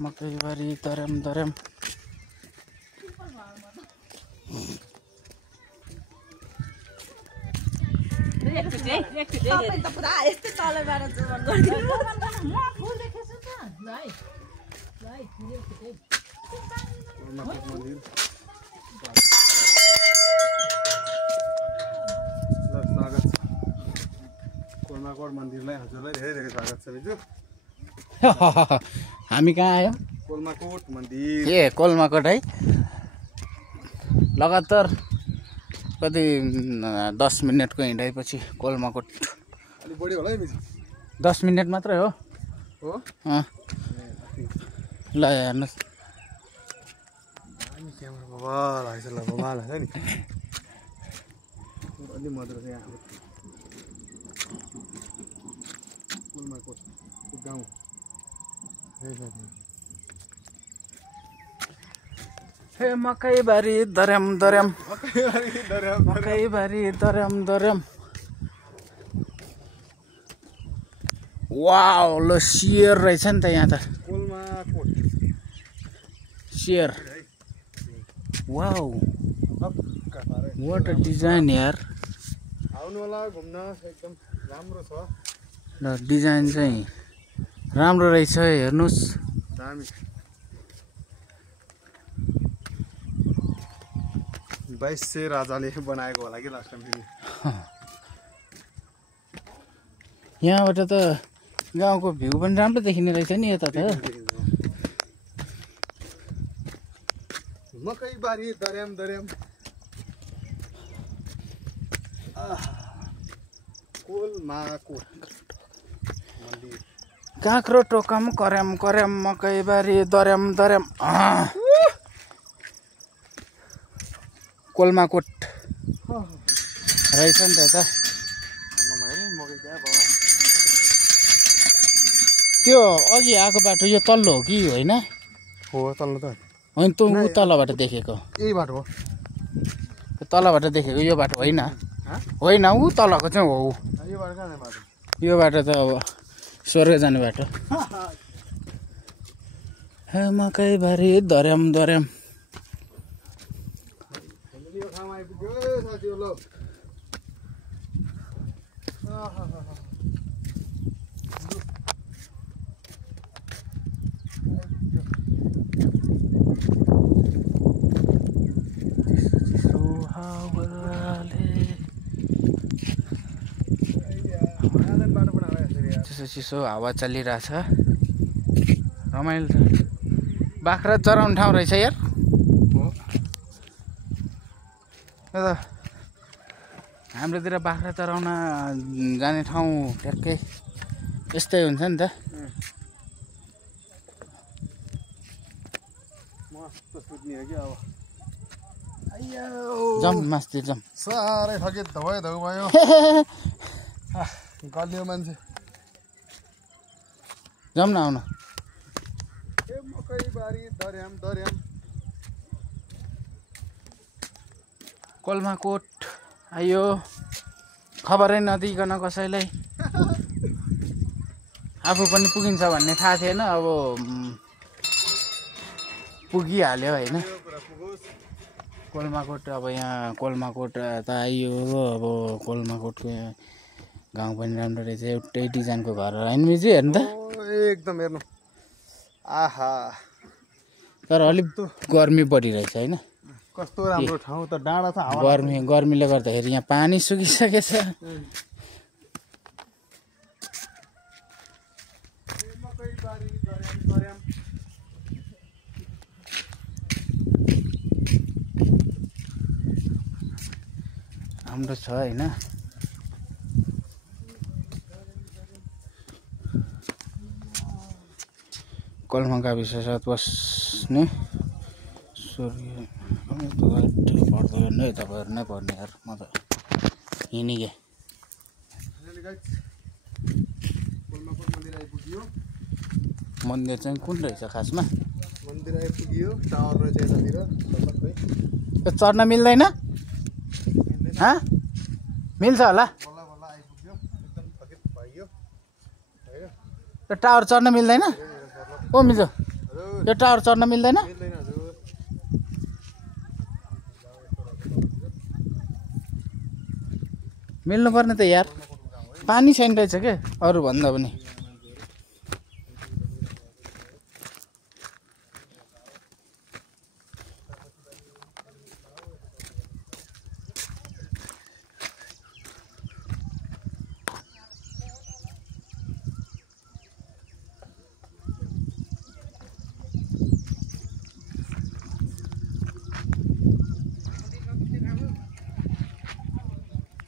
मकैबारी दर्याम दर्याम कोलमाकोट मन्दिरलाई हजुरलाई धेरै धेरै स्वागत छ दाजु। हामी कहाँ आयो? कोलमाकोट मन्दिर। ए कोलमाकोट है। लगातार कति 10 मिनेटको हिँडाइपछि कोलमाकोट। अलि बढी होला है मिस। 10 मिनेट मात्रै हो। हो? ल हेर्नुहोस्। हामी क्यामेरा बबाल आइछ ल बबाल हैन नि। अलि मद्रो चाहिँ आएको। कोलमाकोट गाउँ। हे मकैबारी दर्याम दर्याम मकैबारी दर्याम दर्याम। वाउ ल सियर रहेछ नि त यहाँ त। कोलमाकोट सियर। वाउ वाट अ डिजाइन यार। आउनु होला घुम्न एकदम राम्रो छ। ल डिजाइन चाहिँ राम्रो रहेछ हेर्नुहोस्। दामी। 2200 राजाले बनाएको होला कि लास्ट टाइम फेरि। यहाँबाट त गाउँको भ्यू पनि राम्रो देखिने रहेछ नि यता त। मकैबारी दर्याम दर्याम। कोलमाकोट मन्दिर। काँक्रो टोकम कर्याम कर्याम मकैबारी दर्याम दर्याम। कोलमाकोट रहेछ नि त यता। त्यो अघि आएको बाटो यो तल्लो हो कि होइन? हो तल्लो त होइन त ऊ तलबाट देखेको। यही बाटो हो। तलबाट देखेको यो बाटो होइन। होइन ऊ तलको चाहिँ हो। यो बाटो कहाँ जाने बाटो? यो बाटो त अब स्वर्ग जाने बाटो। हे मकैबारी दर्याम दर्याम। यो ठाउँमा आइपुग्यो साथी ल। चिसो चिसो हावा चलिरहेछ। रमाइलो छ। बाख्रा चराउने ठाउँ रहेछ यार। हाम्रोतिर बाख्रा चराउन जाने ठाउँ ट्याक्कै यस्तै हुन्छ नि त। मस्त सुत्ने हो कि अब। जम मास्तिर जम। साह्रै थकित धवाइ धउ भयो। गल्यो मान्छे। जम न आउनु। मकैबारी दर्याम दर्याम। कोलमाकोट आयो। खबरै नदिकन कसैलाई। आफू पनि पुगिन्छ भन्ने थाहा थिएन। अब पुगिहाल्यो होइन। कोलमाकोट अब यहाँ कोलमाकोट त आइयो। अब कोलमाकोटको गाउँ पनि राम्रो रहेछ। एउटै डिजाइनको घर होइन मिजी हेर्नु त। एकदम हेर्नु। आहा तर अलिक गर्मी बढी रहेछ होइन? कस्तो राम्रो ठाउँ त। डाँडा छ हावा। गर्मीले गर्दाखेरि यहाँ पानी सुकिसकेछ। राम्रो छ होइन? कोलमा गाविस साथ बस्ने सूर्य पर्दैन है तपाईँहरू नै पर्ने यार। म त हिँडिगेँ। मन्दिर चाहिँ कुन रहेछ खासमा? मन्दिर आइपुग्यो। टावर रहेछ यतातिर। त्यो चढ्न मिल्दैन? मिल्छ होला। त्यो टावर चढ्न मिल्दैन? ओ मिल्छ। यो टावर चढ्न मिल्दैन मिल्दैन हजुर मिल्नु पर्ने त यार पानी छैन रहेछ के अरू भन्दा पनि